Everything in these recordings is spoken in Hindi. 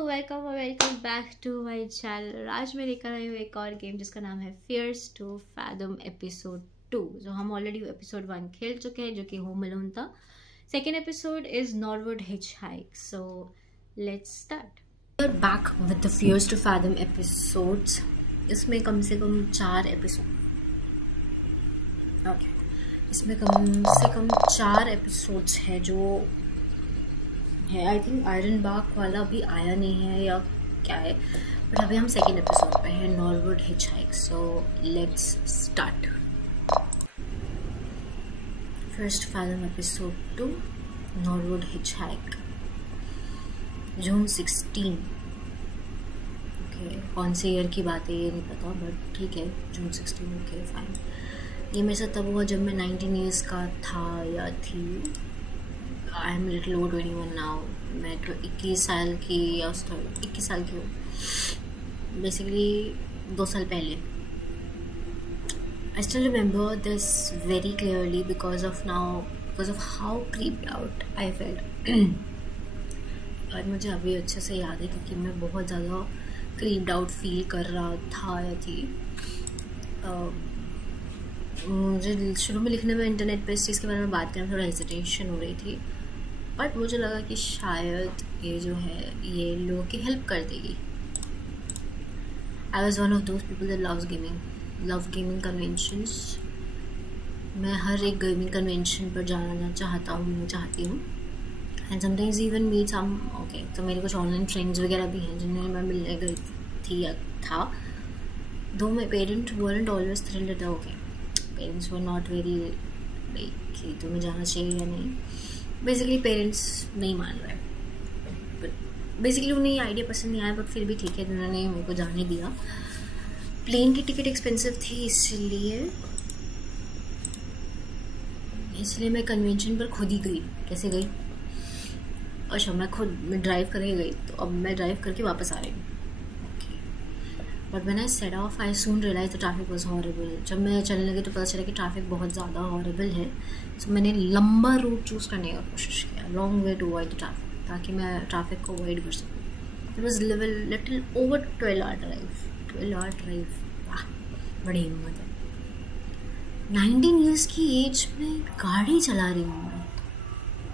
Welcome back to my channel. आज मैं लेकर आई हूँ एक और गेम जिसका नाम है फियर्स टू फैथम एपिसोड 2। जो हम ऑलरेडी एपिसोड 1 खेल चुके हैं, जो कि होम अलोन था। Second episode is Norwood Hitchhike. So let's start. We are back with the Fears to Fathom episodes. इसमें कम से कम 4 एपिसोड इसमें कम से कम 4 एपिसोड्स हैं जो है। आई थिंक आयरन बाग वाला अभी आया नहीं है या क्या है, बट अभी हम सेकेंड एपिसोड पे हैं, Norwood Hitchhike. So let's start. First Fathom episode 2, Norwood Hitchhike, June 16। Okay, कौन से ईयर की बात है ये नहीं पता, बट ठीक है, जून 16। Okay fine. ये मेरे साथ तब हुआ जब मैं 19 ईयर्स का था या थी। I am little over 21 now. मैं तो 21 साल की या 21 साल की हूँ, बेसिकली 2 साल पहले। I still remember this very clearly because of how creeped out I felt. और मुझे अभी अच्छे से याद है क्योंकि मैं बहुत ज़्यादा क्रीप्ड आउट फील कर रहा था या थी। मुझे शुरू में लिखने में इंटरनेट पे इस चीज़ के बारे में बात करने में थोड़ा हेजिटेशन हो रही थी, बट मुझे लगा कि शायद ये जो है ये लोगों की हेल्प कर देगी। I was one of those people that love gaming conventions. मैं हर एक गेमिंग कन्वेंशन पर जाना चाहती हूँ and sometimes even meet some. Okay, तो मेरे कुछ ऑनलाइन फ्रेंड्स वगैरह भी हैं जिन्हें मैं मिलने गई थी या था। दो my parent weren't always thrilled। Okay, parents were not very कि तुम्हें जाना चाहिए या नहीं। बेसिकली पेरेंट्स नहीं मान रहे, बट बेसिकली उन्हें ये आइडिया पसंद नहीं आया, बट फिर भी ठीक है, उन्होंने मेरे को जाने दिया। प्लेन की टिकट एक्सपेंसिव थी, इसलिए मैं कन्वेंशन पर खुद ही गई। कैसे गई? अच्छा, मैं ड्राइव करके गई, तो अब मैं ड्राइव करके वापस आ रही हूँ। But when I set off I soon realise the traffic was horrible. जब मैं चलने लगी तो पता चला कि ट्रैफिक बहुत ज़्यादा हॉरेबल है। सो मैंने लंबा रूट चूज़ करने का कोशिश किया, long way to avoid the traffic, ताकि मैं ट्रैफिक को अवॉइड कर सकूँ। It was little over 12 hour drive. वाह, बड़ी हिम्मत है। 19 ईयर्स की एज में गाड़ी चला रही हूँ मैं।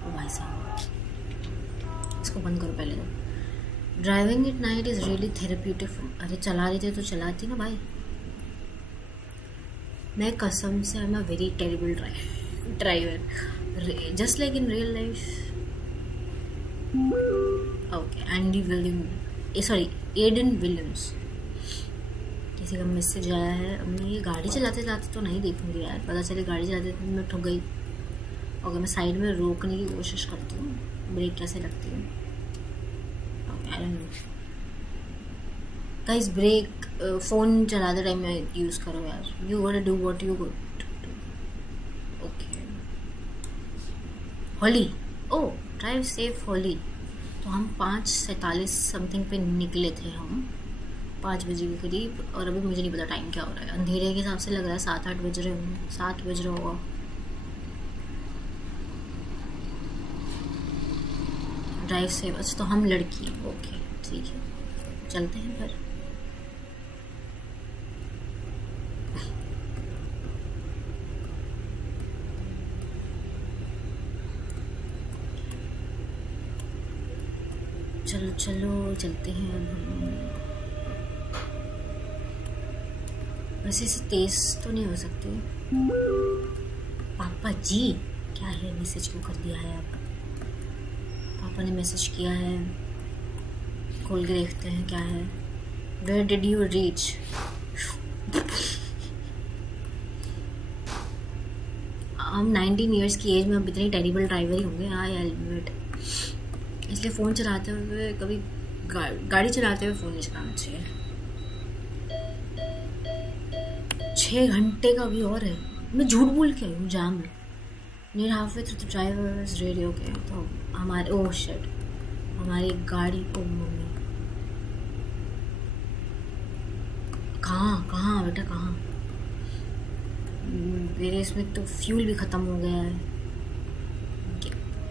ओ भाई साहब, इसको बंद करो पहले तो। Driving at night is really therapeutic. अरे चला रही थे तो चलाती ना भाई। मैं कसम से I am a very terrible driver, just like in real life. Okay, Aidan Williams. किसी का मैसेज आया है। अब मैं ये गाड़ी चलाते चलाते तो नहीं देखूंगी यार, पता चले गाड़ी चलाते तो मैं ठुक गई। ओके, मैं साइड में रोकने की कोशिश करती हूँ, ब्रेक कैसे लगती है। गाइस, ब्रेक फ़ोन चलाते टाइम में यूज़ करो यार। You gotta do what you got to. Okay, Holly. Oh, drive safe Holly. तो हम 5:47 समथिंग पे निकले थे, हम 5 बजे के करीब। और अभी मुझे नहीं पता टाइम क्या हो रहा है, अंधेरे के हिसाब से लग रहा है 7-8 बज रहे होंगे, 7 बज रहा होगा। Drive safe. अच्छा, तो हम लड़की हैं। ओके ठीक है, चलते हैं फिर। चलो चलते हैं अब हम। वैसे इसे तेज तो नहीं हो सकते। पापा जी, क्या है? मैसेज क्यों कर दिया है? अब पापा ने मैसेज किया है, खोल के देखते हैं क्या है। Where did you reach? हम 19 ईयर्स की एज में अब इतनी टेरिबल ड्राइवर ही होंगे। हाँ यार, एडमिट। इसलिए फ़ोन चलाते हुए कभी गाड़ी चलाते हुए फ़ोन नहीं चलाना चाहिए। 6 घंटे का भी और है। मैं झूठ बोल के आई हूँ जाम में। Near halfway through the driver's radio के तो हमारे हमारी गाड़ी। ओ मम्मी, कहाँ बेटा, कहाँ? मेरे इसमें तो फ्यूल भी ख़त्म हो गया है।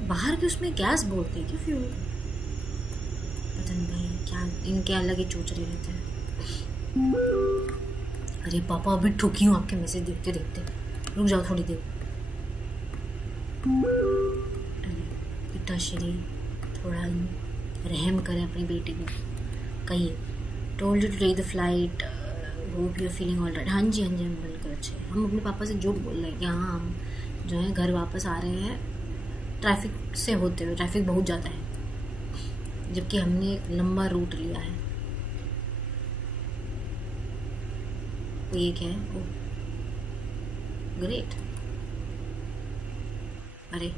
बाहर के उसमें गैस बोलते हैं क्या? फ्यूल पता नहीं भाई क्या इनके अलग ही चोचरे रहते हैं। अरे पापा अभी ठुकी हूँ आपके मैसेज देखते देखते, रुक जाओ थोड़ी देर। अरे पिताश्री थोड़ा रहम करें अपनी बेटी को, कहिए। Told you to take the flight, hope you are feeling all right. हाँ जी हम बिल्कुल अच्छे। हम अपने पापा से जो बोल रहे हैं कि हाँ हम जो है घर वापस आ रहे हैं ट्रैफिक से होते हुए, ट्रैफिक बहुत ज़्यादा है जबकि हमने एक लंबा रूट लिया है। तो ये क्या है? Oh great. अरे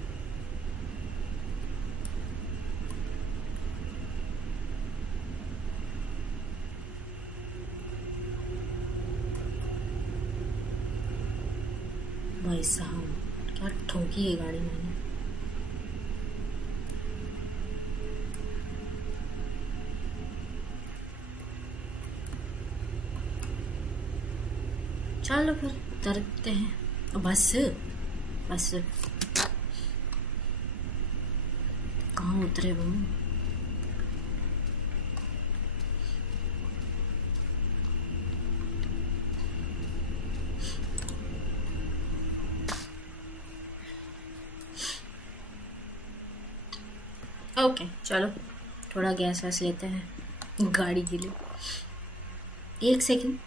भाई साहब क्या ठोकी है गाड़ी मैंने। चलो फिर उतरते हैं। बस बस कहाँ उतरे वो? ओके चलो थोड़ा गैस वैस लेते हैं गाड़ी के लिए। एक सेकंड।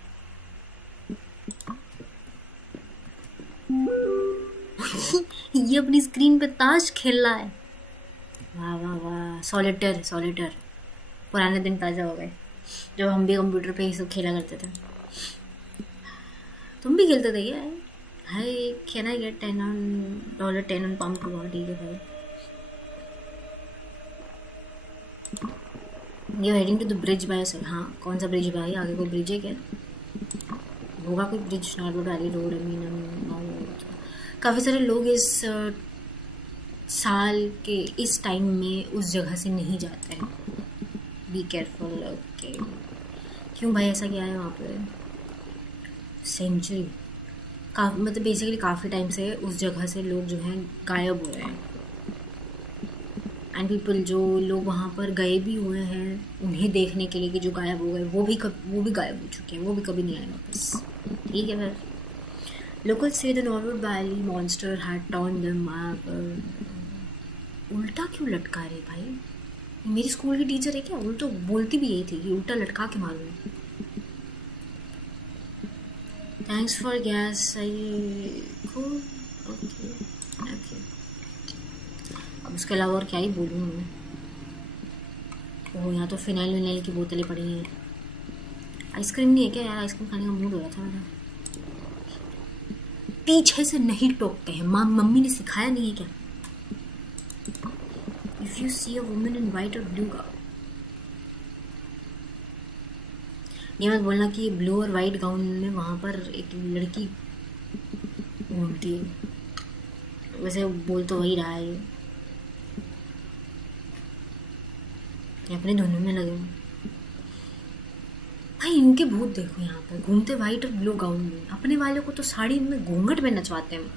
ये अपनी स्क्रीन पे ताश खेल रहा है। वाह वाह वाह, सॉलिटर सॉलिटर। पुराने दिन ताज़ा हो गए जब हम भी कंप्यूटर पे ये सब खेला करते थे। तुम भी खेलते थे क्या? Hi can I get $10 pump two? ठीक है भाई। ये heading to the bridge bye sir. हाँ कौन सा ब्रिज भाई? आगे कोई ब्रिज है क्या? होगा कोई ब्रिज। Normal valley road. काफ़ी सारे लोग इस साल के इस टाइम में उस जगह से नहीं जाते हैं। Be careful. ओके क्यों भाई ऐसा क्या है वहाँ पे? सेंचुरी मतलब बेसिकली काफ़ी टाइम से उस जगह से लोग जो हैं गायब हो रहे हैं। एंड पीपल जो लोग वहाँ पर गए भी हुए हैं उन्हें देखने के लिए कि जो गायब हो गए वो भी गायब हो चुके हैं, वो भी कभी नहीं आए वापस। ठीक है फिर। Locals say the Norwood Valley monster had torn them up. उल्टा क्यों लटका रहे भाई? मेरी स्कूल की टीचर है क्या? वो तो बोलती भी यही थी कि उल्टा लटका के मारूँ। Thanks for gas. ओके अब उसके अलावा और क्या ही बोलूँ मैं। ओह यहाँ तो फिनाइल विनाइल की बोतलें पड़ी हैं। आइसक्रीम नहीं है क्या यार? आइसक्रीम खाने का मूड हो रहा था मेरा। पीछे से नहीं टोकते हैं, मम्मी ने सिखाया नहीं है क्या? If you see a woman in white और ब्लू गाउन, ये मत बोलना कि ब्लू और वाइट गाउन में वहां पर एक लड़की घूमती है। वैसे बोल तो वही रहा है ये अपने धुन में लगे हुए भाई। इनके भूत देखो यहाँ पर घूमते वाइट और ब्लू गाउन में। अपने वाले को तो साड़ी में घूंघट में नचवाते हैं,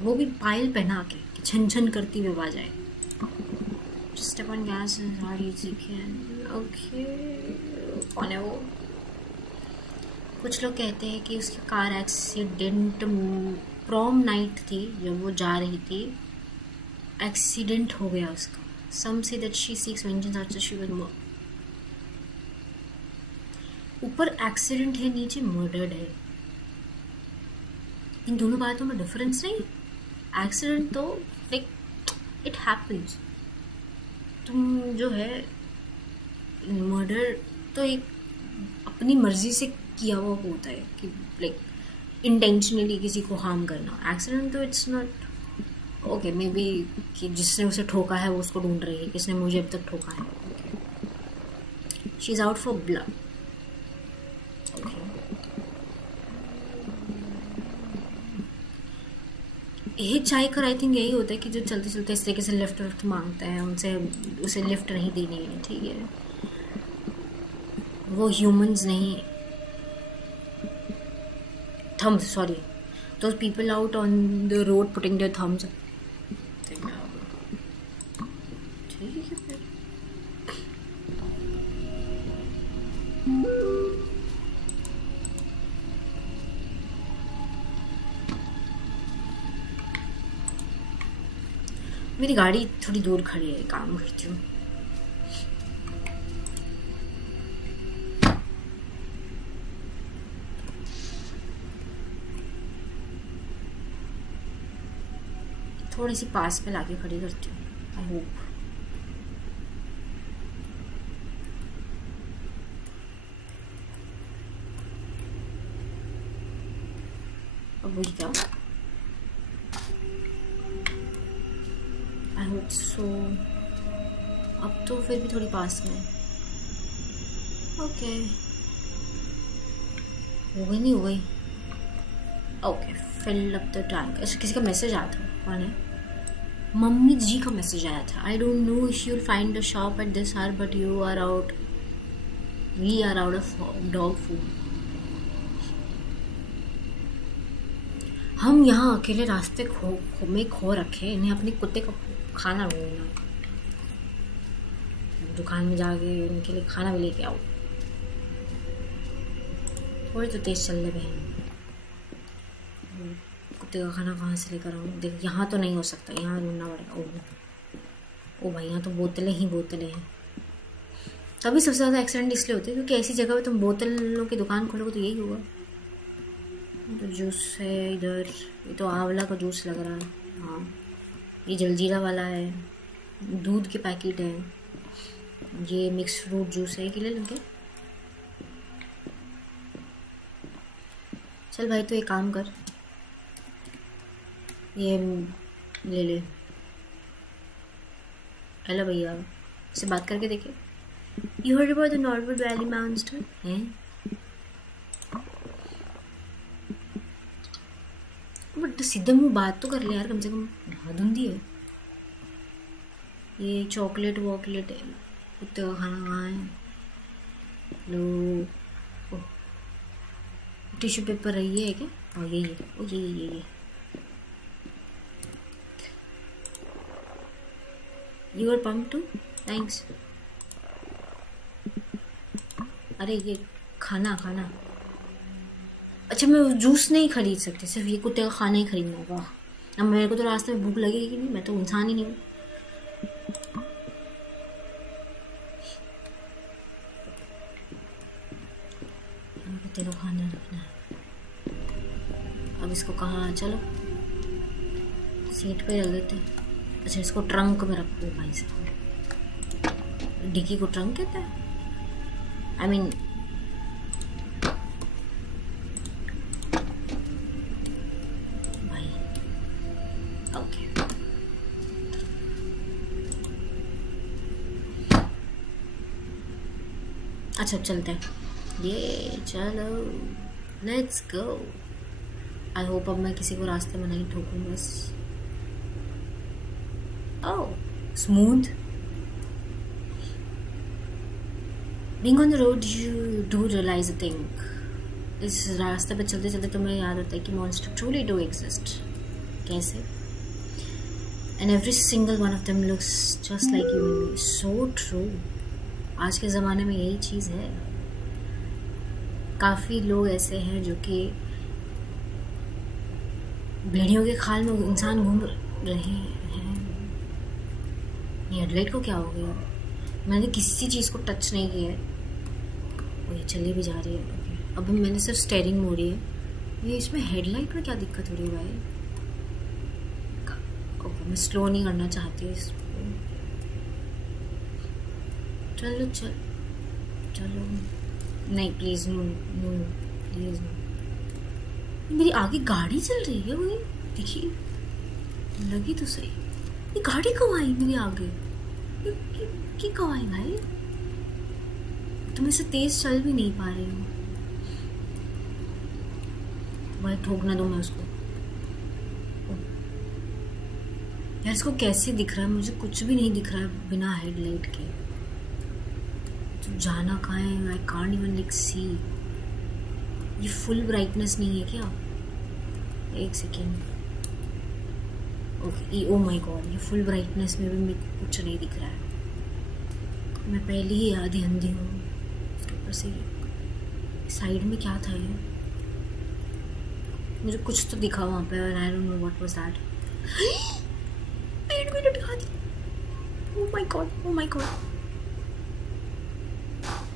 वो भी पायल पहना के कि छन छन करती हुई आवाज आए। Just upon gas is hard easy can. Okay. कौन है वो? कुछ लोग कहते हैं कि उसकी कार एक्सीडेंट प्रॉम नाइट थी जब वो जा रही थी, एक्सीडेंट हो गया उसका। Some say that she seeks vengeance after she was murdered. ऊपर एक्सीडेंट है नीचे मर्डर्ड है। इन दोनों बातों में डिफरेंस नहीं। एक्सीडेंट तो लाइक इट हैपन्स, तुम जो है मर्डर तो एक अपनी मर्जी से किया हुआ होता है कि लाइक इंटेंशनली किसी को हार्म करना। एक्सीडेंट तो it's not okay. May be कि जिसने उसे ठोका है वो उसको ढूंढ रही है, किसने मुझे अब तक ठोका है। She is out for blood. एक चाय का आई थिंक यही होता है कि जो चलते चलते इस तरीके से लिफ्ट मांगता है उनसे, उसे लिफ्ट नहीं देनी है। ठीक है वो ह्यूमंस नहीं, thumbs sorry, those people out on the road putting their thumbs. ठीक है फिर मेरी गाड़ी थोड़ी दूर खड़ी है, काम करती हूँ। थोड़ी सी पास में लाके खड़ी करती हूँ। आई होप अब वही क्या, आई होप सो। अब तो फिर भी थोड़ी पास में। ओके, हो गई नहीं हो गई। Okay, fill up the tank. अच्छा, किसी का मैसेज आया था, कौन है? मम्मी जी का मैसेज आया था। I don't know if you will find the shop at this hour but you are out, we are out of dog food. हम यहाँ अकेले रास्ते में खो रखे, इन्हें अपने कुत्ते का खाना ढूंढना। दुकान में जाके इनके लिए खाना भी लेके आओ। थोड़ी तो तेज चल रहे बहन, कुत्ते का खाना कहाँ से लेकर आऊँ? देख, यहाँ तो नहीं हो सकता, यहाँ ढूंढना पड़ेगा। ओ भाई, यहाँ तो बोतलें ही बोतलें हैं। तभी सबसे ज़्यादा एक्सीडेंट इसलिए होते हैं क्योंकि ऐसी जगह पे तुम बोतलों की दुकान खोलोगे तो यही होगा। तो जूस है इधर, ये तो आंवला का जूस लग रहा है। हाँ, ये जलजीरा वाला है। दूध के पैकेट है। ये मिक्स फ्रूट जूस है, कि ले लेंगे। चल भाई, तो एक काम कर, ये ले ले। हेलो भैया, उससे बात करके देखे। You heard about the normal valley monster हैं? बट सीधे मुँह बात तो कर ले यार, कम से कम। हद होती है। ये चॉकलेट वॉकलेट है, कुत्ते का खाना कहाँ है? लो, टिश्यू पेपर है, ये है क्या? और यही है। Oh yeah you are pump two, thanks. अरे ये खाना। अच्छा, मैं जूस नहीं खरीद सकती, सिर्फ ये कुत्ते का खाना ही खरीदना होगा। अब मेरे को तो रास्ते में भूख लगेगी कि नहीं, मैं तो इंसान ही नहीं हूँ। कुत्ते का खाना रखना है। अब इसको कहाँ, चलो सीट पे रख देते हैं। अच्छा, इसको ट्रंक में रखो भाई साहब। डिक्की को ट्रंक कहता है, आई मीन भाई। ओके, अच्छा चलते हैं। ये चलो, लेट्स गो। आई होप अब मैं किसी को रास्ते में नहीं ठोकूं बस। Oh, smooth. Being on the road, you do realize a thing. इस रास्ते पर चलते चलते तुम्हें याद आता है कि monster truly do exist. कैसे? And every single one of them looks just like you and me. So true. आज के ज़माने में यही चीज़ है। काफ़ी लोग ऐसे हैं जो कि भेड़ियों के खाल में इंसान घूम रहे हैं। ये हेडलाइट को क्या हो गया? मैंने किसी चीज़ को टच नहीं किया है। वो ये चली भी जा रही है। ओके, अब मैंने सिर्फ स्टेयरिंग मोड़ी है। ये इसमें हेडलाइट में क्या दिक्कत हो रही है भाई? ओके, मैं स्लो नहीं करना चाहती हूँ इसको। चलो नहीं, प्लीज़ नो प्लीज़ नो। मेरी आगे गाड़ी चल रही है, वही देखिए, लगी तो सही। ये गाड़ी कब आई मेरे आगे? ये कब आई भाई? तुम इससे तेज चल भी नहीं पा रही हो भाई। ठोकना दो मैं उसको। यार इसको कैसे दिख रहा है? मुझे कुछ भी नहीं दिख रहा है बिना हेडलाइट के। तो जाना कहाँ है? आई कांट इवन लाइक सी। ये फुल ब्राइटनेस नहीं है क्या? एक second. Okay, oh my God, ये फुल ब्राइटनेस में भी मेरे को कुछ नहीं दिख रहा है। मैं पहले ही आधी अंधी हूँ, उसके ऊपर से साइड में क्या था ये? मुझे कुछ तो दिखा वहाँ पे और I don't know what was that. पेड़ में लटका दी। Oh my God, oh my God,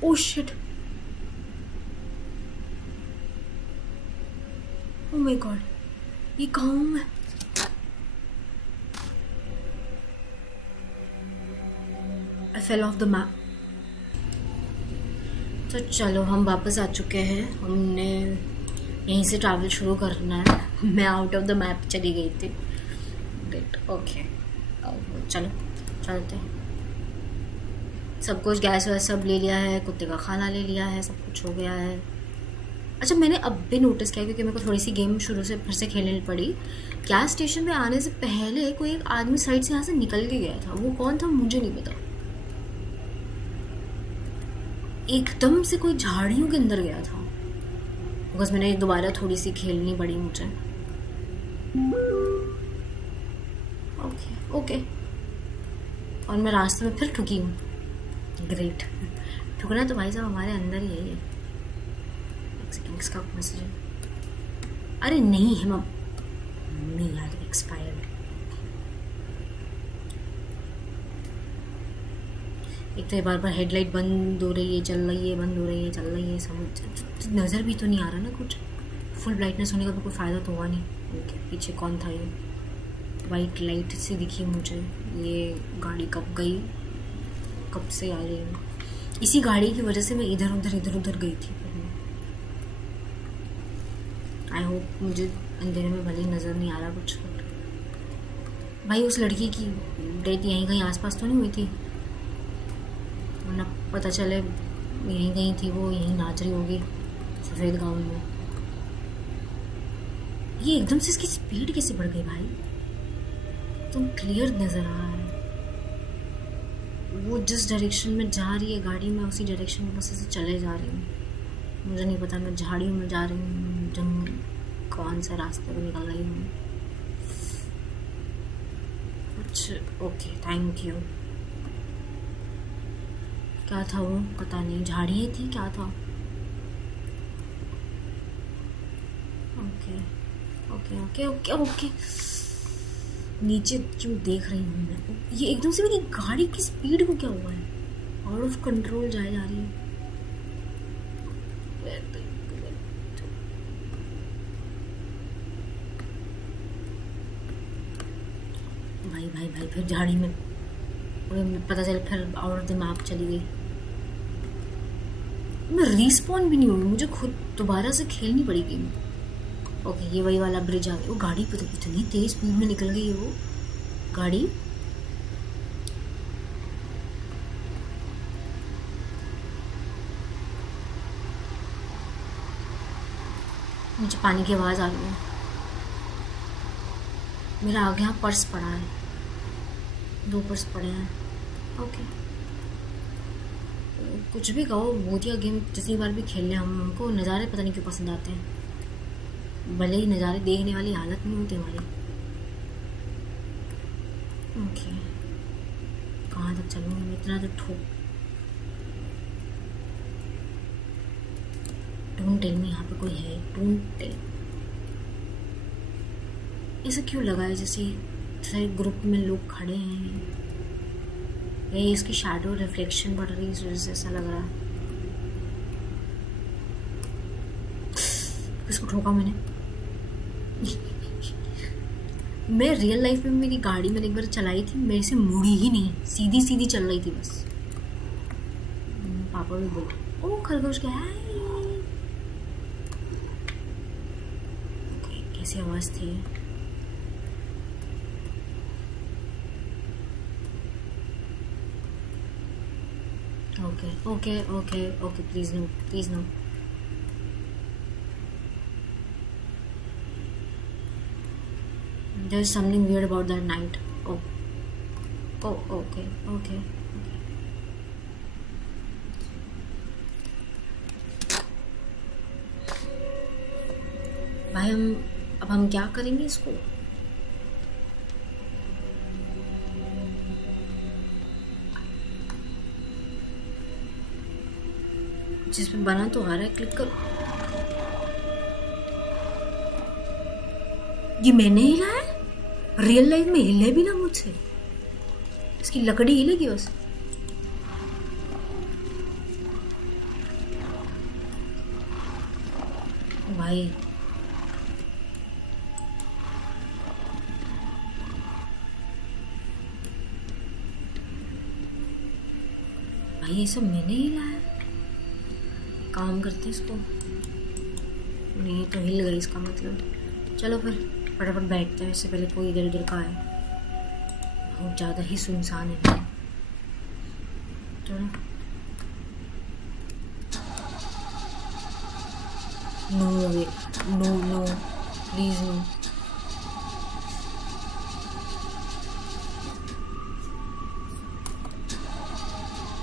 oh shit, oh my God, ये कहाँ हूँ मैं? I fell off the map। तो चलो हम वापस आ चुके हैं, हमने यहीं से ट्रैवल शुरू करना है। मैं आउट ऑफ द मैप चली गई थी। ग्रेट, ओके, चलो चलते हैं। सब कुछ गैस वैस सब ले लिया है, कुत्ते का खाना ले लिया है, सब कुछ हो गया है। अच्छा, मैंने अब भी नोटिस किया क्योंकि मेरे को थोड़ी सी गेम शुरू से फिर से खेलनी पड़ी। गैस स्टेशन पे आने से पहले कोई एक आदमी साइड से यहाँ से निकल के गया था, वो कौन था मुझे नहीं पता। एकदम से कोई झाड़ियों के अंदर गया था, बिकॉज मैंने दोबारा थोड़ी सी खेलनी पड़ी मुझे। ओके ओके, और मैं रास्ते में फिर ठुकी हूँ। ग्रेट, ठुकना तो भाई साहब हमारे अंदर ही है। इसका मैसेज है, अरे नहीं है नहीं यार, एक्सपायर्ड। एक तो बार बार हेडलाइट बंद हो रही है, चल रही है, बंद हो रही है, चल रही है, समझ नज़र भी तो नहीं आ रहा ना कुछ। फुल ब्राइटनेस होने का भी कोई फ़ायदा तो हुआ नहीं। ओके, पीछे कौन था ये? वाइट लाइट सी दिखी मुझे। ये गाड़ी कब गई, कब से आ रही हूँ? इसी गाड़ी की वजह से मैं इधर उधर गई थी। आई होप मुझे अंधेरे में भले ही नज़र नहीं आ रहा कुछ। भाई उस लड़की की डेथ यहीं कहीं आसपास तो नहीं हुई थी? वरना पता चले यहीं कहीं थी वो, यहीं नाच रही होगी सफ़ेद गाउन में। ये एकदम से इसकी स्पीड कैसे बढ़ गई भाई? तुम क्लियर नज़र आ रहा है। वो जिस डायरेक्शन में जा रही है गाड़ी में, उसी डायरेक्शन में बस ऐसे चले जा रही हूँ। मुझे नहीं पता मैं झाड़ियों में जा रही हूँ, जंगल कौन से रास्ते पे निकल रही हूँ कुछ। Okay, thank you. क्या था वो? पता नहीं, झाड़ियाँ थी, क्या था? Okay okay okay okay okay, नीचे जो देख रही हूँ मैं, ये एकदम से मेरी गाड़ी की स्पीड को क्या हुआ है? आउट ऑफ कंट्रोल जाए जा रही है। भाई फिर झाड़ी में पता चल, फिर आउट ऑफ द मैप चली गई। मैं रिस्पॉन भी नहीं हुई, मुझे खुद दोबारा से खेलनी पड़ी गेम। ओके, ये वही वाला ब्रिज आ गया। वो गाड़ी पे तो इतनी तेज स्पीड में निकल गई है वो गाड़ी। मुझे पानी की आवाज़ आ रही है। मेरा आगे यहाँ पर्स पड़ा है, 2 पर्स पड़े हैं। ओके, कुछ भी कहो, भूतिया गेम जितनी बार भी खेल लें हमको नज़ारे पता नहीं क्यों पसंद आते हैं, भले ही नज़ारे देखने वाली हालत नहीं होती हमारी। ओके, कहाँ तक चलूँगी मैं? इतना तो डोंट टेल मी यहाँ पे कोई है। Don't tell. ऐसा क्यों लगा है जैसे सारे ग्रुप में लोग खड़े हैं, या इसकी शैडो रिफ्लेक्शन पड़ रही है, इस वजह से ऐसा लग रहा है। किसको ठोका मैंने? मैं रियल लाइफ में मेरी गाड़ी मैंने एक बार चलाई थी, मेरे से मुड़ी ही नहीं, सीधी सीधी चल रही थी बस। पापा भी बोल रहे, ओ खरगोश गया है। कैसी आवाज़ थी? Okay okay okay okay, please no, please no. There is something weird about that night. Oh, okay, okay. भाई अब हम क्या करेंगे इसको? जिसमें बना तो आ रहा है, क्लिक करो। ये मैंने हिला है, रियल लाइफ में हिले भी ना मुझसे, इसकी लकड़ी हिलेगी बस। भाई भाई ये सब मैंने हिला है, काम करते इसको। नहीं तो हिल गई इसका मतलब। चलो फिर फटाफट बैठते हैं, इससे पहले कोई इधर उधर का आए। बहुत ज़्यादा ही सुनसान है। चलो। No way, no no please no.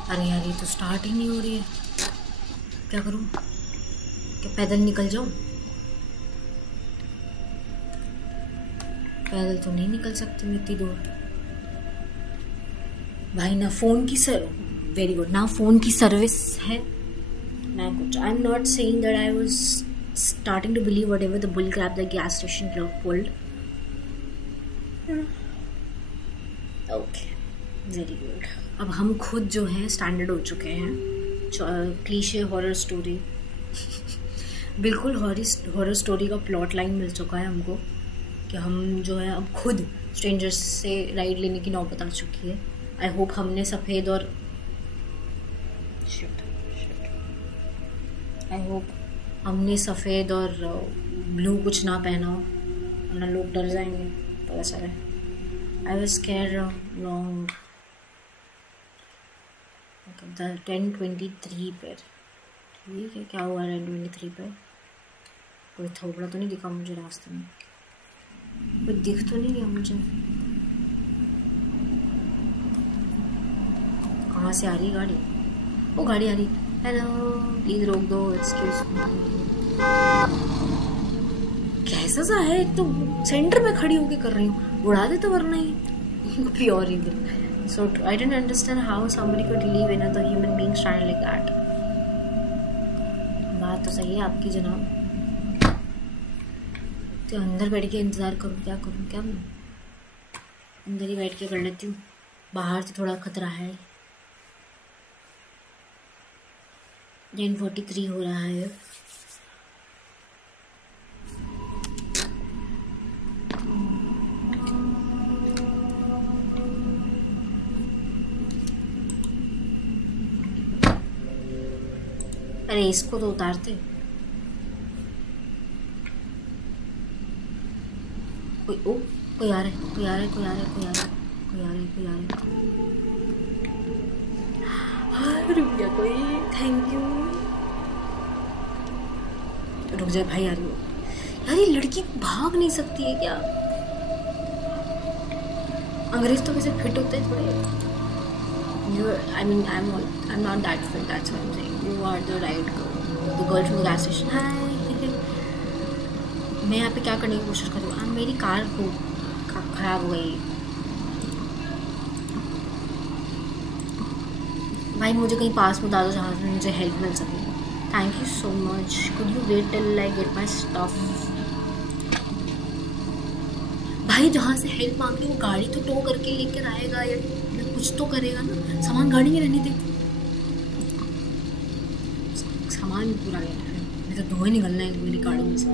अरे यार ये तो स्टार्ट ही नहीं हो रही है, क्या करूं? क्या पैदल निकल जाऊं? पैदल तो नहीं निकल सकती मैं इतनी दूर। भाई ना फोन की वेरी गुड, ना फोन की सर्विस है ना कुछ। I am not saying that I was starting to believe whatever the bull crap the gas station clerk pulled. Okay very good. अब हम खुद जो है स्टैंडर्ड हो चुके हैं। क्लीशे हॉरर स्टोरी बिल्कुल हॉरर स्टोरी का प्लॉट लाइन मिल चुका है हमको कि हम जो है अब खुद स्ट्रेंजर्स से राइड लेने की नौबत आ चुकी है। आई होप हमने सफ़ेद और आई होप हमने सफ़ेद और ब्लू कुछ ना पहना हो, वरना लोग डर जाएंगे। पता चला आई वाज स्कैर्ड रॉन्ग। 10:23 पर ठीक है, क्या हुआ 10:23 पर? कोई थोबड़ा तो नहीं दिखा मुझे रास्ते में? कोई दिख तो नहीं गया मुझे? कहाँ से आ रही गाड़ी? वो गाड़ी आ रही। हेलो प्लीज रोक दो, एक्सक्यूज मी। कैसा सा है, एक तो सेंटर में खड़ी होके कर रही हूँ, उड़ा दे तो वरना ही प्योर इधर। So I didn't understand how somebody could leave another human being standing like that. बात तो सही है आपकी जनाब। तो अंदर बैठ के इंतज़ार करूँ, क्या करूँ? क्या मैं अंदर ही बैठ के कर लेती हूँ, बाहर तो थोड़ा खतरा है। 10:43 हो रहा है। अरे इसको तो उतारते। कोई आ रहा है, कोई आ रहा है, कोई आ रहा है, कोई आ रहा है, कोई आ रहा है, कोई आ रहा है। हाँ रुक गया कोई, थैंक यू। रुक जाए भाई, आ रही हो यार। ये लड़की भाग नहीं सकती है क्या? अंग्रेज तो वैसे फिट होते हैं थोड़े। I'm not that fit, that's what I'm saying. You are the right girl. The girl from the gas station. Hi. मैं यहाँ पे क्या करने की कोशिश कर रही हूँ? मेरी कार को खराब हो गई। भाई मुझे कहीं पास में बता दो जहाँ से मुझे हेल्प मिल सके। Thank you so much. Could you wait till I get my stuff? भाई जहाँ से हेल्प मांगी वो गाड़ी तो टो करके लेकर आएगा या कुछ तो करेगा ना। सामान गाड़ी में रहने दे, सामान पूरा लेना है, नहीं तो धुआं निकलना है मेरी गाड़ी में से।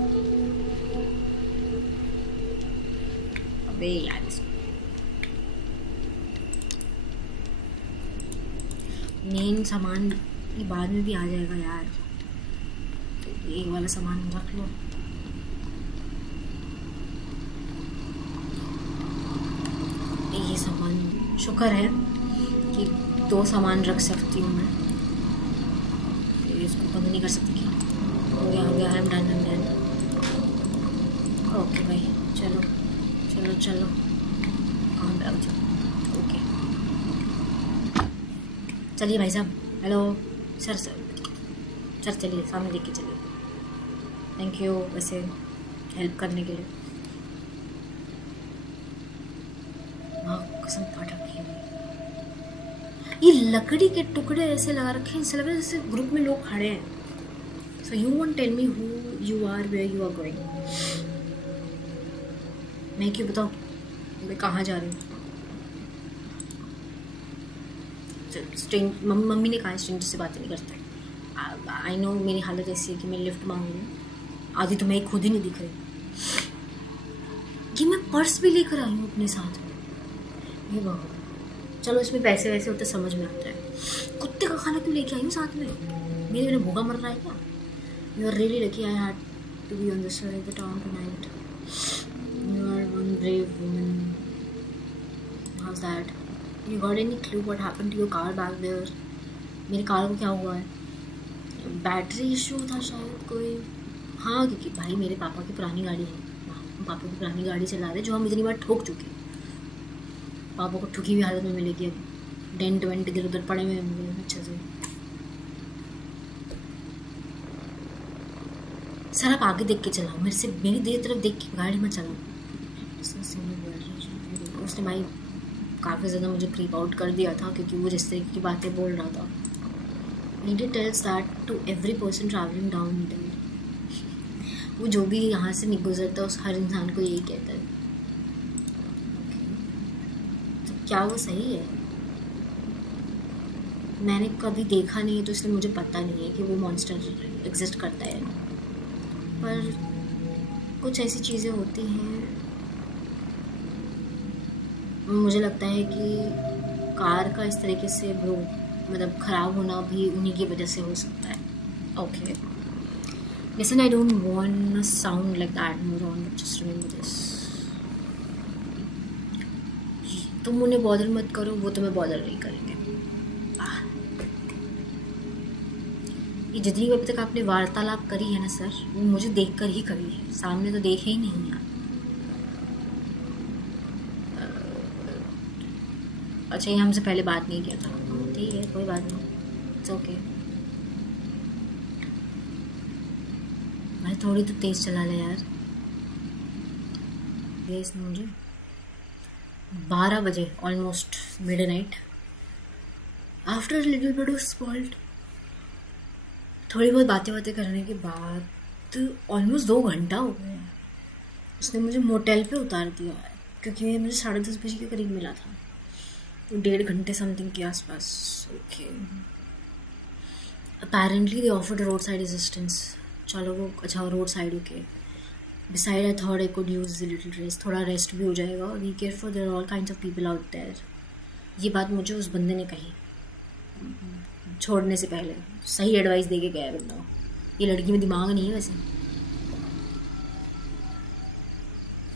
अबे यार मेन सामान ये बाद में भी आ जाएगा यार, तो ये वाला सामान रख लो। ये सामान शुक्र है कि 2 सामान रख सकती हूँ मैं, इसको बंद नहीं कर सकती। क्या हो गया, आई एम डन। ओके भाई चलो चलो चलो, कहाँ पे आओ? ओके चलिए भाई साहब। हेलो सर चलिए सामने देख के चलिए। थैंक यू वैसे हेल्प करने के लिए। हाँ कसम फट रखी है। ये लकड़ी के टुकड़े ऐसे लगा रखे हैं, ऐसे लग रहा है जैसे ग्रुप में लोग खड़े हैं। So you want tell me who you are, where you are going? मैं क्यों बताऊँ मैं कहाँ जा रही हूँ? मम्मी ने कहा स्ट्रेंजर से बातें नहीं करते। आई नो मेरी हालत ऐसी है कि मैं लिफ्ट मांग रही हूँ, आधी तो मैं खुद ही नहीं दिख रही। कि मैं पर्स भी लेकर आई हूँ अपने साथ में। ये बाबा चलो इसमें पैसे वैसे होते समझ में आता है। कुत्ते का खाना क्यों लेके आई हूँ साथ में? मेरे बिना भूखा मर रहा है क्या? You are really lucky I had to be on this side of the town tonight. You are one brave woman. How's that? You got any clue what happened to your car back there? मेरी कार को क्या हुआ है? बैटरी इशू था शायद कोई। हाँ क्योंकि भाई मेरे पापा की पुरानी गाड़ी है, पापा की पुरानी गाड़ी चला रहे जो हम इतनी बार ठोक चुके हैं। पापा को ठुकी हुई हालत में मिलेगी अभी, डेंट वेंट इधर उधर पड़े हुए होंगे अच्छे से। सर आप आगे देख के चलाओ, मेरे से मेरी देर तरफ देख के गाड़ी में चलाओ। उसने भाई काफ़ी ज़्यादा मुझे क्रीप आउट कर दिया था क्योंकि वो जिस तरीके की बातें बोल रहा था। Needy tells that to every person travelling down there. वो जो भी यहाँ से गुजरता है उस हर इंसान को यही कहता है। तो क्या वो सही है? मैंने कभी देखा नहीं है तो इसलिए मुझे पता नहीं है कि वो मॉन्स्टर एग्जिस्ट करता है, पर कुछ ऐसी चीज़ें होती हैं। मुझे लगता है कि कार का इस तरीके से वो मतलब ख़राब होना भी उन्हीं की वजह से हो सकता है। Okay listen, I don't want to sound like that moron, just remember this. तुम उन्हें बॉदर मत करो, वो तुम्हें बॉदर नहीं करेंगे। ये जितनी भी अभी तक आपने वार्तालाप करी है ना सर, वो मुझे देखकर ही करी है, सामने तो देखे ही नहीं आप। अच्छा ये हमसे पहले बात नहीं किया था, ठीक है कोई बात नहीं, इट्स ओके। भाई थोड़ी तो तेज़ चला ले यार। ये इसने मुझे 12 बजे almost midnight after little bit of small talk थोड़ी बहुत बातें करने के बाद ऑलमोस्ट 2 घंटा हो गया। उसने मुझे मोटेल पे उतार दिया है क्योंकि मुझे 10:30 बजे के करीब मिला था, तो 1.5 घंटे समथिंग के आसपास। Okay apparently they offered road side assistance. चलो वो अच्छा road side okay. Beside I thought I could use little rest, थोड़ा रेस्ट भी हो जाएगा। Be careful there are all kinds of people out there. ये बात मुझे उस बंदे ने कही छोड़ने से पहले, सही एडवाइस दे के गया बंदा। ये लड़की में दिमाग नहीं है वैसे।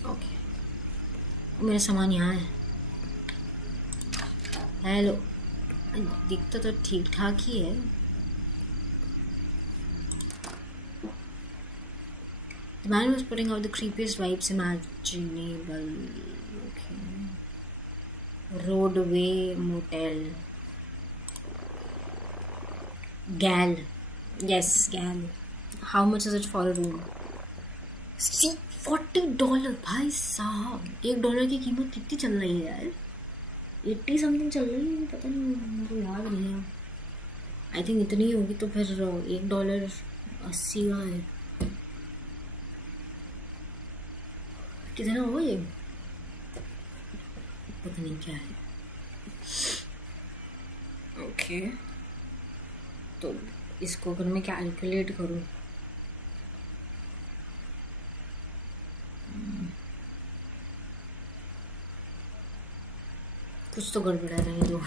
ओके मेरा सामान यहाँ है। हेलो दिखता तो ठीक ठाक ही है। The man was putting out the creepiest vibes imaginable. Okay. Roadway Motel. Gal. Yes, gal. How much is it for a room? See, $40 भाई साहब। $1 की कीमत कितनी चल रही है यार? 80 समथिंग चल रही है, पता नहीं मुझे याद नहीं है। आई थिंक इतनी होगी तो फिर $1 80 का है। कितना हो ये पता नहीं क्या है। ओके तो इसको अगर मैं कैलकुलेट करूँ कुछ तो गड़बड़ा नहीं दो।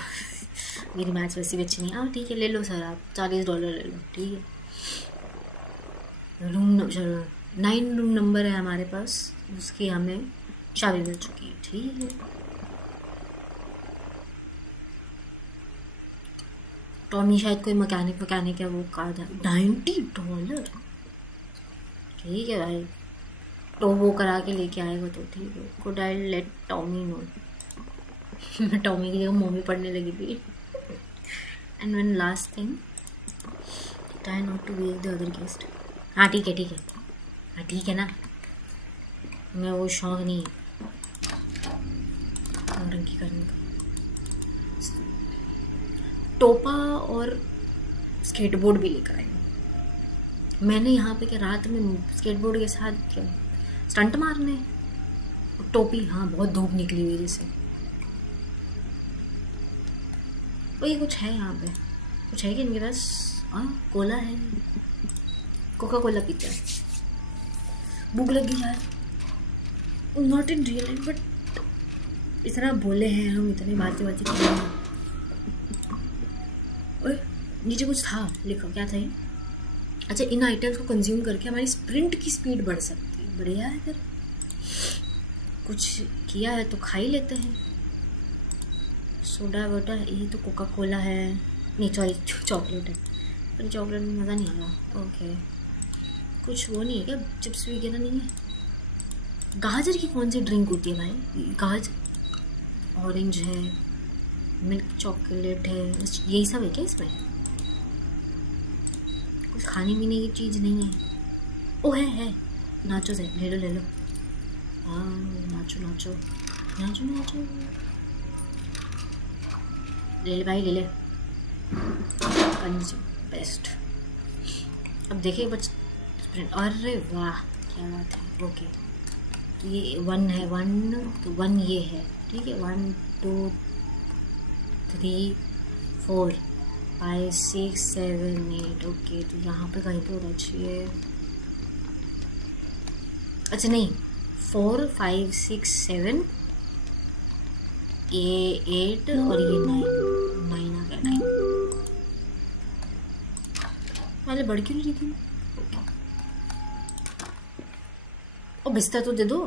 मेरी मैथ्स वैसे भी अच्छी नहीं। हाँ ठीक है ले लो सर आप $40 ले लो, ठीक है। रूम 9 रूम नंबर है हमारे पास, उसकी हमें चाबी मिल चुकी है, ठीक है। टॉमी शायद कोई मैकेनिक है, वो कहा था $90। ठीक है भाई तो वो करा के लेके आएगा तो ठीक है। Could I let Tommy know. मैं टॉमी की जगह मम्मी पढ़ने लगी थी। And one last thing, try not to wake the other guest. हाँ ठीक है हाँ ठीक है ना, मैं वो शौक नहीं है नौटंकी करने का। टोपा और स्केटबोर्ड भी लेकर आई हूँ। मैंने यहाँ पे क्या रात में स्केटबोर्ड के साथ क्या स्टंट मारने, टोपी, हाँ बहुत धूप निकली हुई जैसे। वही कुछ है यहाँ पे, कुछ है कि इनके पास? हाँ कोला है, कोका कोला पीते हैं। भूख लगी यार, not in real life but इतना बोले हैं हम, इतनी बातें किए हैं। ओए नीचे कुछ था लिखा, क्या था ये? अच्छा, इन आइटम्स को कंज्यूम करके हमारी स्प्रिंट की स्पीड बढ़ सकती है। बढ़िया है, फिर कुछ किया है तो खा ही लेते हैं। सोडा वोडा, ये तो कोका कोला है, नहीं सॉरी चॉकलेट है, पर चॉकलेट में मज़ा नहीं आ रहा। ओके, कुछ वो नहीं है क्या, चिप्स वगैरह नहीं है? गाजर की कौन सी ड्रिंक होती है भाई? गाजर, ऑरेंज है, मिल्क चॉकलेट है, यही सब है क्या इसमें? कुछ खाने पीने की चीज़ नहीं है? ओ है नाचोस है, ले लो। हाँ नाचो ले ले भाई, ले ले। बेस्ट। अब देखिए बच, अरे वाह क्या बात है। ओके, तो ये 1 है, 1 तो 1 ये है, ठीक है। 1 2 3 4 5 6 7 8। ओके, तो यहाँ पे कहीं पे होना चाहिए। अच्छा नहीं, 4 5 6 7, ये 8 और ये 9 आ गया। 9 पहले बढ़ क्यों नहीं रही थी? और बिस्तर तो दे दो।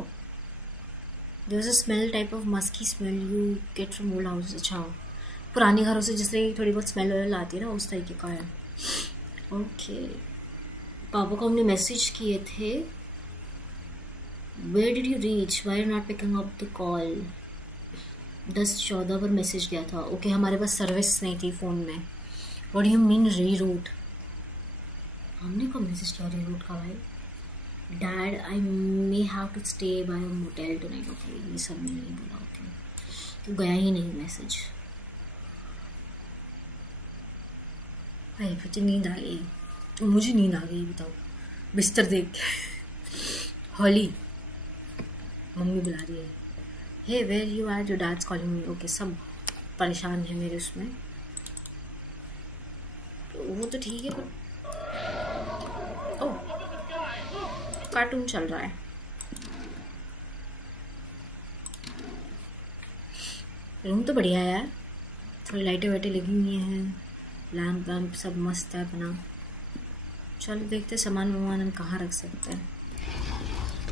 There is a smell type of musky smell you get from old houses। अच्छा, पुराने घरों से जिस तरह थोड़ी बहुत स्मेल वेल आती है ना, उस तरीके का है। ओके, पापा को हमने मैसेज किए थे, Where did you reach? Why are you not picking up the call? 10-14 पर मैसेज किया था। ओके, हमारे पास सर्विस नहीं थी फ़ोन में। What do you mean reroute? हमने कब मैसेज किया रीरूट का भाई? Dad, I may have to stay by a motel tonight। Okay, ये सब मैंने नहीं बोला। ओके, तो गया ही नहीं मैसेज। भाई मुझे नींद आ गई, मुझे नींद आ गई, बताओ बिस्तर देख के। हॉली मम्मी बुला रही है। Hey where you are, your dad's calling me. Okay, सब परेशान है मेरे उसमें, तो वो तो ठीक है, पर ओह कार्टून चल रहा है। रूम तो बढ़िया है यार, थोड़ी लाइटें वाइटें लगी हुई हैं, लैम्प वैम्प सब मस्त है अपना। चलो देखते सामान वामान हम कहाँ रख सकते हैं।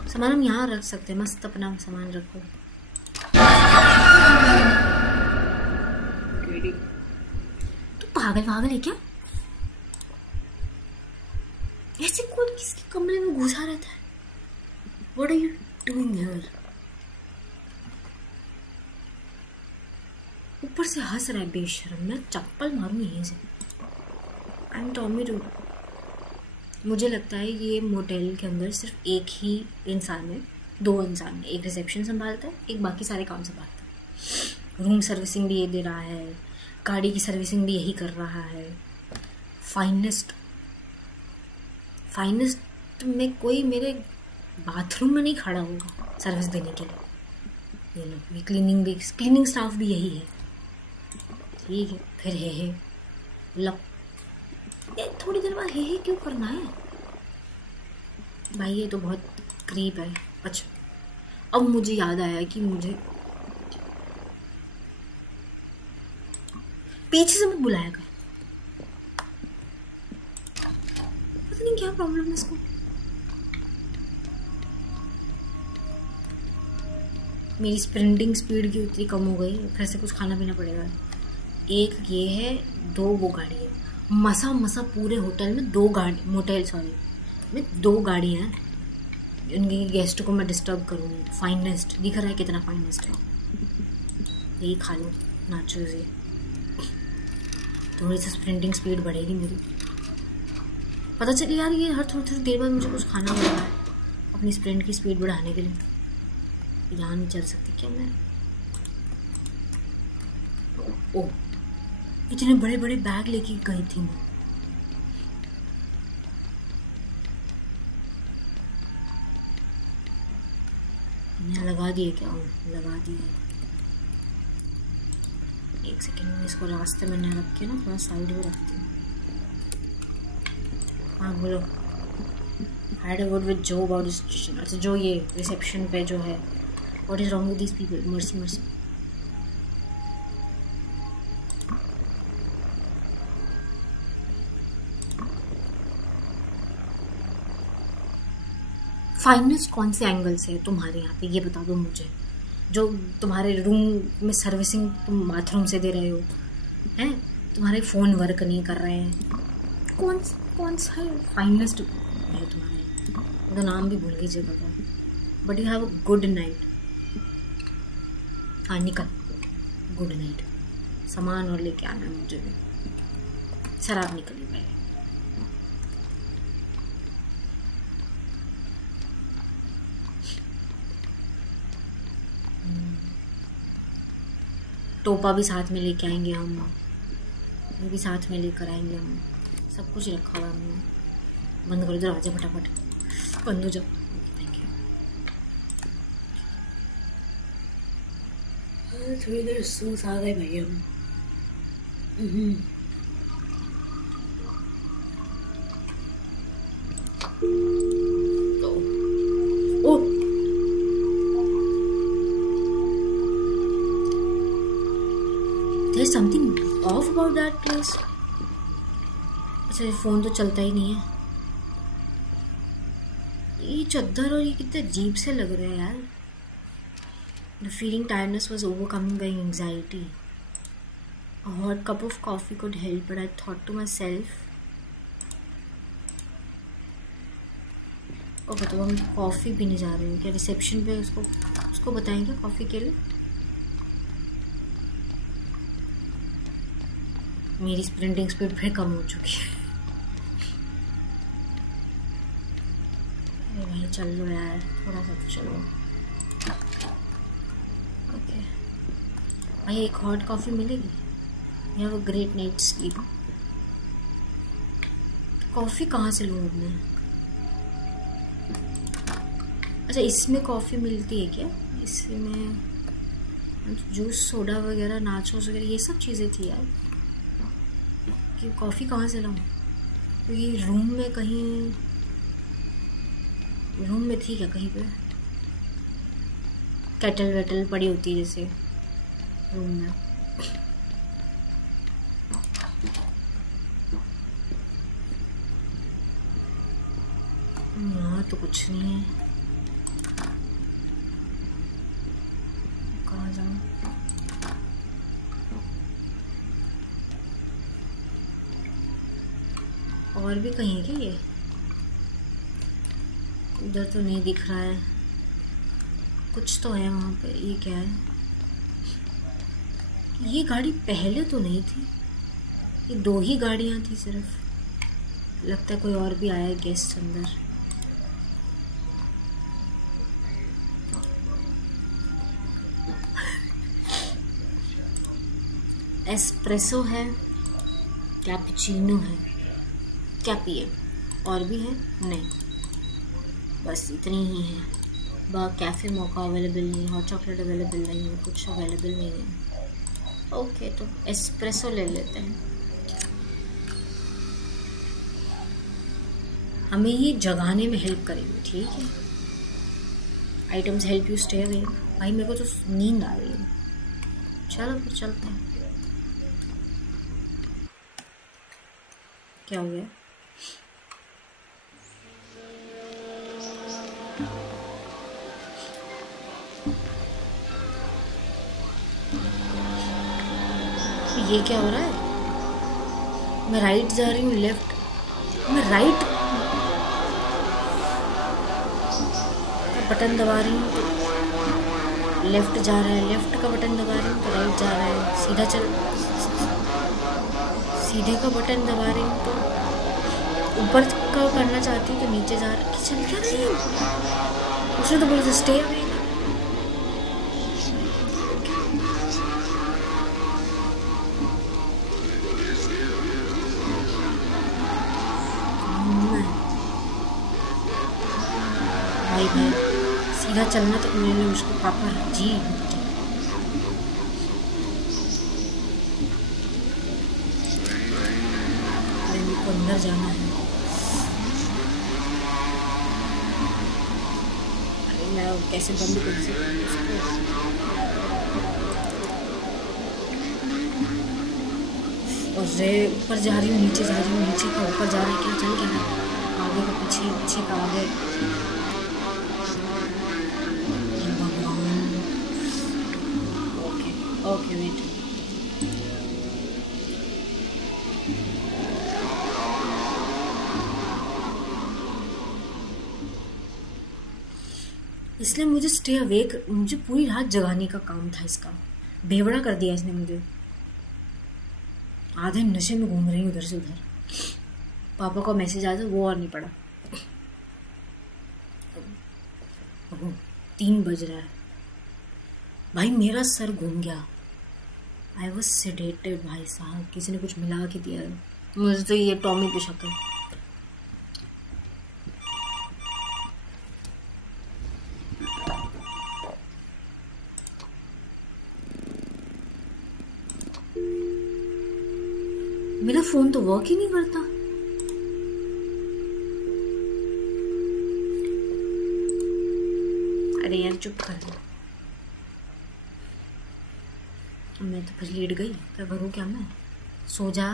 सामान हम यहाँ रख सकते हैं, मस्त अपना सामान रखो। तो पागल है क्या? ऐसे कौन किसके कमरे में घुसा रहता है? What are you doing here? ऊपर से हंस रहा है बेशरम, मैं चप्पल मारूंगी यहीं से। आई एम टॉमी रू। मुझे लगता है ये मोटेल के अंदर सिर्फ एक ही इंसान है, 2 इंसान है। एक रिसेप्शन संभालता है, एक बाकी सारे काम संभालता है। रूम सर्विसिंग भी ये दे रहा है, गाड़ी की सर्विसिंग भी यही कर रहा है। फाइनेस्ट में कोई मेरे बाथरूम में नहीं खड़ा होगा सर्विस देने के लिए। ये लो, ये क्लीनिंग स्टाफ भी यही है, ठीक है। फिर हे लप, थोड़ी देर बाद हे क्यों करना है भाई? ये तो बहुत क्रीप है। अच्छा, अब मुझे याद आया कि मुझे पीछे से मत बुलाया कर, पता नहीं क्या प्रॉब्लम है इसको। मेरी स्प्रिंटिंग स्पीड की उतनी कम हो गई, फिर से कुछ खाना पीना पड़ेगा। एक ये है, 2 वो गाड़ी है। मसा पूरे होटल में 2 गाड़ी, मोटेल सॉरी में 2 गाड़ियाँ हैं। उनकी गेस्ट को मैं डिस्टर्ब करूँगी। फाइनेस्ट दिख रहा है कितना फाइनेस्ट है। यही खा लो नाचो से, थोड़ी सी स्प्रिंटिंग स्पीड बढ़ेगी मेरी। पता चले यार, ये हर थोड़ी देर बाद मुझे कुछ खाना पड़ रहा है अपनी स्प्रिंट की स्पीड बढ़ाने के लिए। यहाँ नहीं चल सकती क्या मैं? ओह इतने बड़े बड़े बैग लेके गई थी मैं। मैंने लगा दिए क्या? लगा दिए। एक सेकेंड में इसको रास्ते में न रख के ना थोड़ा साइड में रखती हूँ। हाँ बोलो। हैड अ वर्ड विद जो अबाउट दिस सिचुएशन। अच्छा जो ये रिसेप्शन पे जो है, what is wrong with this people, mercy mercy. Finest कौन से एंगल से है तुम्हारे यहाँ पे, ये बता दो मुझे। जो तुम्हारे रूम में सर्विसिंग तुम बाथरूम से दे रहे हो, हैं तुम्हारे फ़ोन वर्क नहीं कर रहे हैं, कौन सा फाइनेस्ट है तुम्हारे? तो नाम भी भूल गई जगह का, but you have a good night. हाँ निकल, गुड नाइट। सामान और लेके आना है मुझे भी। शराब निकली पहले। टोपा भी साथ में लेके आएंगे हम, वो भी साथ में लेकर आएंगे हम। सब कुछ रखा हुआ हमने। बंद करो दरवाजा फटाफट, बंद हो जाओ। Thank you. थोड़ी देर सूस आ गए भाई हम। There's something off about that place. अच्छा फ़ोन तो चलता ही नहीं है। ये चद्दर और ये कितने अजीब से लग रहे हैं यार। The feeling tiredness was overcoming by anxiety. A hot cup of coffee could help, but I thought to myself, okay तो हम कॉफ़ी पीने जा रहे हैं क्या रिसेप्शन पे? उसको बताएंगे कॉफ़ी के लिए। मेरी स्प्रिंटिंग स्पीड फिर कम हो चुकी है। अरे भाई चल लो यार, थोड़ा सा तो चलो। ओके भाई एक हॉट कॉफ़ी मिलेगी? You have a great night sleep. Coffee कहाँ से लूँ अब मैं? अच्छा इसमें कॉफ़ी मिलती है क्या? इसमें जूस सोडा वगैरह नाचोस वगैरह ये सब चीज़ें थी यार। कि कॉफ़ी कहाँ से लाऊं? क्योंकि रूम में कहीं, रूम में थी क्या कहीं पे? केटल वेटल पड़ी होती है जैसे रूम में। यहाँ तो कुछ नहीं है। कहाँ जाऊँ? और भी कहीं है क्या ये? उधर तो नहीं दिख रहा है। कुछ तो है वहाँ पे। ये क्या है? ये गाड़ी पहले तो नहीं थी, ये दो ही गाड़ियाँ थी सिर्फ। लगता है कोई और भी आया है गेस्ट अंदर। एस्प्रेसो है, कैपुचिनो है, क्या पिए? और भी है? नहीं, बस इतनी ही है। कैफ़े मोका अवेलेबल नहीं, हॉट चॉकलेट अवेलेबल नहीं है, कुछ अवेलेबल नहीं है। ओके तो एस्प्रेसो ले लेते हैं। हमें ये जगाने में हेल्प करेंगे, ठीक है? Items help you stay away. भाई मेरे को तो नींद आ रही है। चलो फिर चलते हैं। क्या हो गया? ये क्या हो रहा है? मैं राइट जा रही हूँ, लेफ्ट, मैं राइट का बटन दबा रही हूँ तो लेफ्ट जा रहा है, लेफ्ट का बटन दबा रही हूँ तो राइट जा रहा है। सीधा चल, सीधे का बटन दबा रही हूँ तो ऊपर का करना चाहती हूँ तो नीचे जा रहा है। चल क्या रही हूँ? उसने तो बोला था स्टे अवे। नहीं भाई, सीधा चलना तो मैंने उसको पापा जी। मेरे को अंदर जाना है। अरे मैं कैसे बंद कर सकती हूँ उसको? और रे ऊपर जा रही हूँ, नीचे जा रही हूँ, नीचे का ऊपर जा रहा है, क्या चल क्या रहा है? आगे का पीछे, पीछे का आगे। भगवान। Okay okay wait. इसलिए मुझे स्टे अवेक, मुझे पूरी रात जगाने का काम था इसका। बेवड़ा कर दिया इसने मुझे। आधे नशे में घूम रही हूँ उधर से उधर। पापा का मैसेज आया था, वो और नहीं पड़ा। 3 बज रहा है भाई, मेरा सर घूम गया। आई वॉज सेडेटेड भाई साहब, किसी ने कुछ मिला के दिया है मुझे तो। ये टॉमी पे शक है। मेरा फोन तो वर्क ही नहीं करता। अरे यार चुप कर। मैं तो फिर लेट गई, क्या करूँ? क्या मैं सो जा?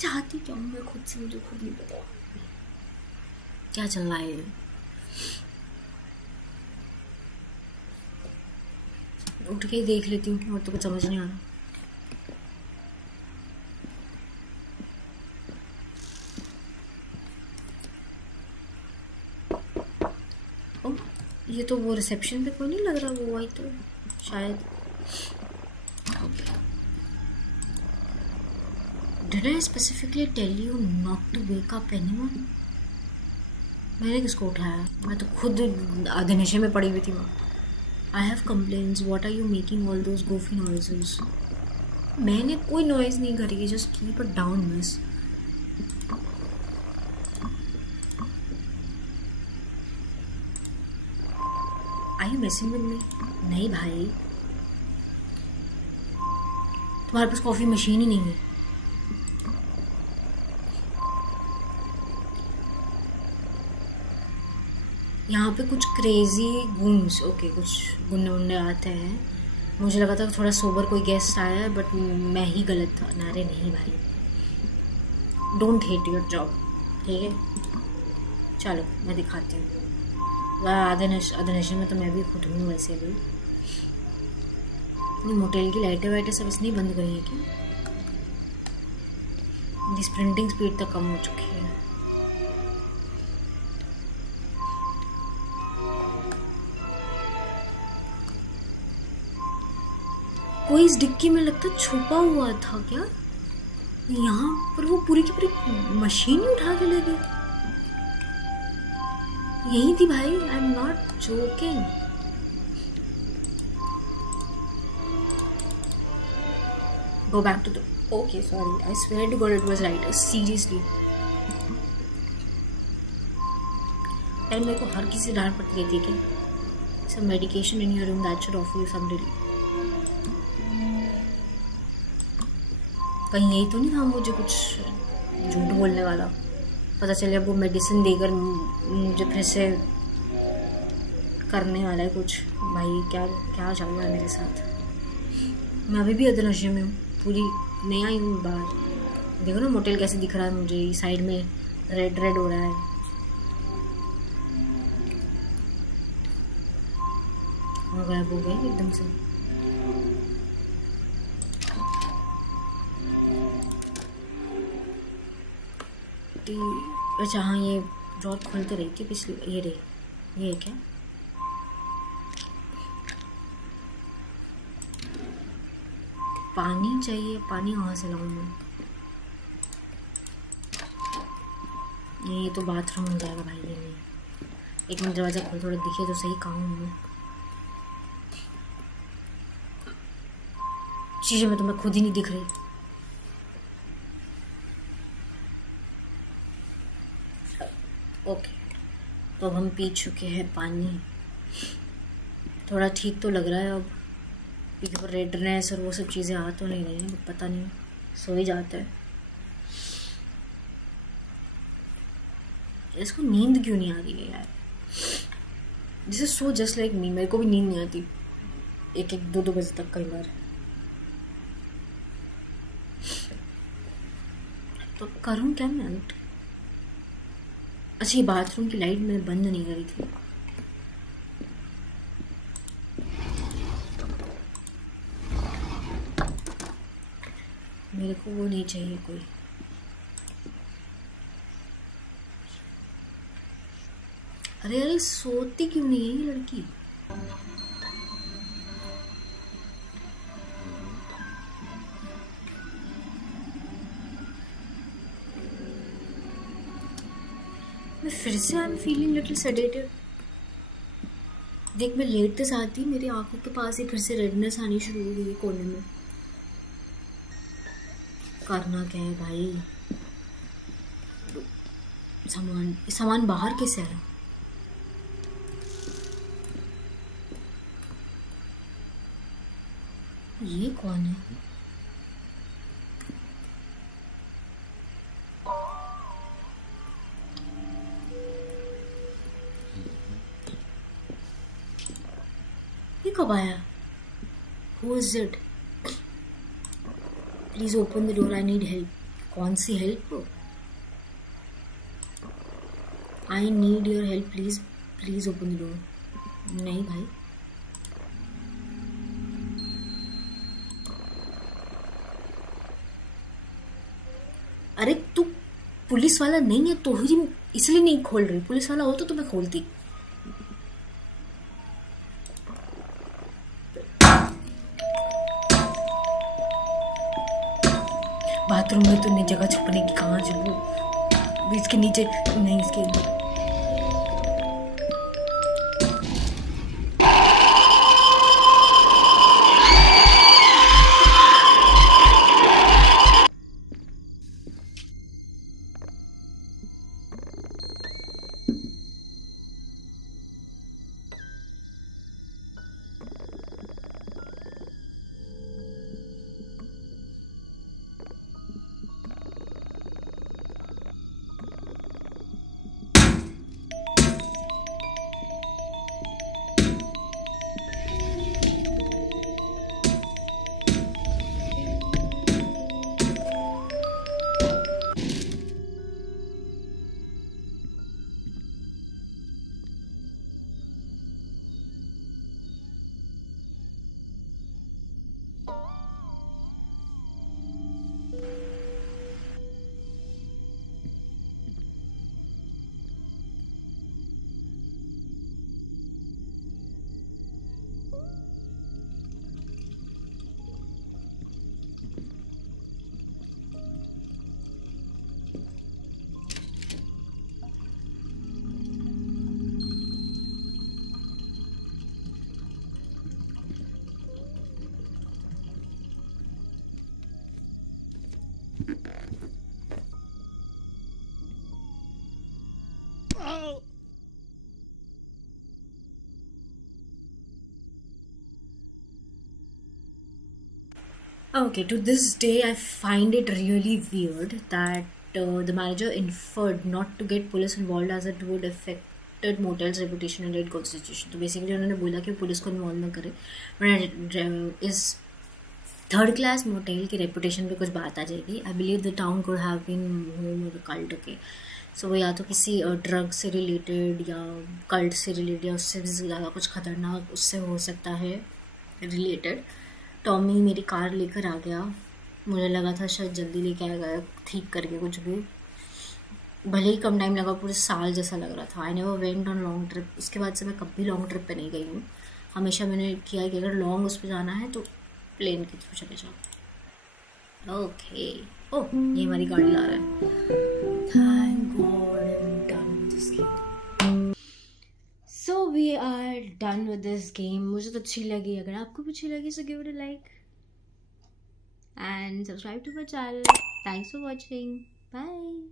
चाहती क्या हूँ मैं खुद से, मुझे खुद नहीं पता क्या चल रहा है। उठ के ही देख लेती हूँ, और तो कुछ समझ नहीं आ रहा। ये तो वो रिसेप्शन पे कोई नहीं लग रहा, वो आई तो शायद। Did I specifically tell you not to wake up anyone? मैंने किसको उठाया? मैं तो खुद आधे नशे में पड़ी हुई थी वहाँ। I have complaints. What are you making all those goofy noises? मैंने कोई नॉइज नहीं करी, just keep it down, miss. Are you messing with me? नहीं भाई, तुम्हारे पास कॉफ़ी मशीन ही नहीं है। यहाँ पे कुछ क्रेजी गुन्स, ओके, कुछ गुन्ने उन्ने आते हैं। मुझे लगा था थोड़ा सोबर कोई गेस्ट आया है, बट मैं ही गलत था। नारे नहीं भाई, डोंट हेट योर जॉब, ठीक है? चलो मैं दिखाती हूँ। वह आधे नशे में तो मैं भी खुद हूँ वैसे भी। मोटेल की लाइटें वाइटें सब इसने बंद करी है क्या? इस प्रिंटिंग स्पीड तक कम हो चुकी है। कोई इस डिक्की में लगता छुपा हुआ था क्या? यहाँ पर वो पूरी की पूरी मशीन ही उठा के ले गई। यही थी भाई, आई am not joking. Go back to the. Okay, sorry. I swear to God, it was right. Seriously. यार मेरे को हर किसी डांट पड़ती रहती है क्या? Some medication in your room that should offer you some relief. कहीं यही तो नहीं था मुझे कुछ झूठ बोलने वाला? पता चले अब वो मेडिसिन देकर मुझे फिर से करने वाला है कुछ। भाई क्या क्या चल रहा है मेरे साथ? मैं अभी भी अदर नशे में हूँ, पूरी नहीं आई हूँ बाहर। देखो ना मोटेल कैसे दिख रहा है मुझे, ये साइड में रेड रेड हो रहा है। गायब हो गई एकदम से। अच्छा हाँ, ये रॉड खोलते रही थी पिछली, ये रही, ये क्या? पानी चाहिए, पानी कहाँ से लाऊं मैं? ये तो बाथरूम हो जाएगा भाई। ये नहीं, एक मिनट दरवाजा खोल, थोड़ा दिखे तो सही कहाँ हूँ मैं। शीशे में तो मैं खुद ही नहीं दिख रही। ओके तो अब हम पी चुके हैं पानी, थोड़ा ठीक तो लग रहा है अब, क्योंकि वो रेडनेस और वो सब चीज़ें आ तो नहीं रही हैं, पता नहीं सो ही जाता है। इसको नींद क्यों नहीं आ रही है यार? This is so just like me, मेरे को भी नींद नहीं आती 1-2 बजे तक कई बार। तो करूँ क्या मैं? अच्छा, ये बाथरूम की लाइट मैंने बंद नहीं करी थी। मेरे को वो नहीं चाहिए कोई। अरे अरे, सोती क्यों नहीं है ये लड़की? मैं फिर से I am feeling little sedated. देख, मैं लेटते साथ ही मेरी आंखों के पास ही फिर से रेडनेस आनी शुरू हो गई है कोने में। करना क्या है भाई? सामान बाहर कैसे आया? ये कौन है? ये कब आया? Who is it? Please open the door. I need help. कौन सी help? I need your help. Please open the door. नहीं भाई, अरे तू पुलिस वाला नहीं है तो ही इसलिए नहीं खोल रही। पुलिस वाला हो तो मैं खोलती। बाथरूम में तो नहीं जगह छुपने की, कहाँ छुपू? इसके नीचे नहीं, इसके Okay, to this day, I find it really weird that the manager inferred not to get police involved as it would affected motel's reputation and its constitution. तो basically उन्होंने बोला कि पुलिस को इन्वॉल्व ना करे, वरना इस थर्ड क्लास मोटेल की रेपुटेशन पे कुछ बात आ जाएगी। I believe the town could have been home of cult. Okay, so वो या तो किसी ड्रग से रिलेटेड या कल्ट से रिलेटेड या उससे भी ज़्यादा कुछ खतरनाक उससे हो सकता है रिलेटेड। टॉमी मेरी कार लेकर आ गया, मुझे लगा था शायद जल्दी लेके आएगा ठीक करके कुछ भी, भले ही कम टाइम लगा, पूरे साल जैसा लग रहा था। I never went on long trip. उसके बाद से मैं कभी लॉन्ग ट्रिप पे नहीं गई हूँ। हमेशा मैंने किया है कि अगर लॉन्ग उस पर जाना है तो प्लेन के थ्रू चले जाओ। ओके, ओह ये हमारी गाड़ी ला रहा है। Thank God I am done with this game. So we are done with this game. मुझे तो अच्छी लगी। अगर आपको भी अच्छी लगी so give it a like and subscribe to my channel. Thanks for watching. Bye.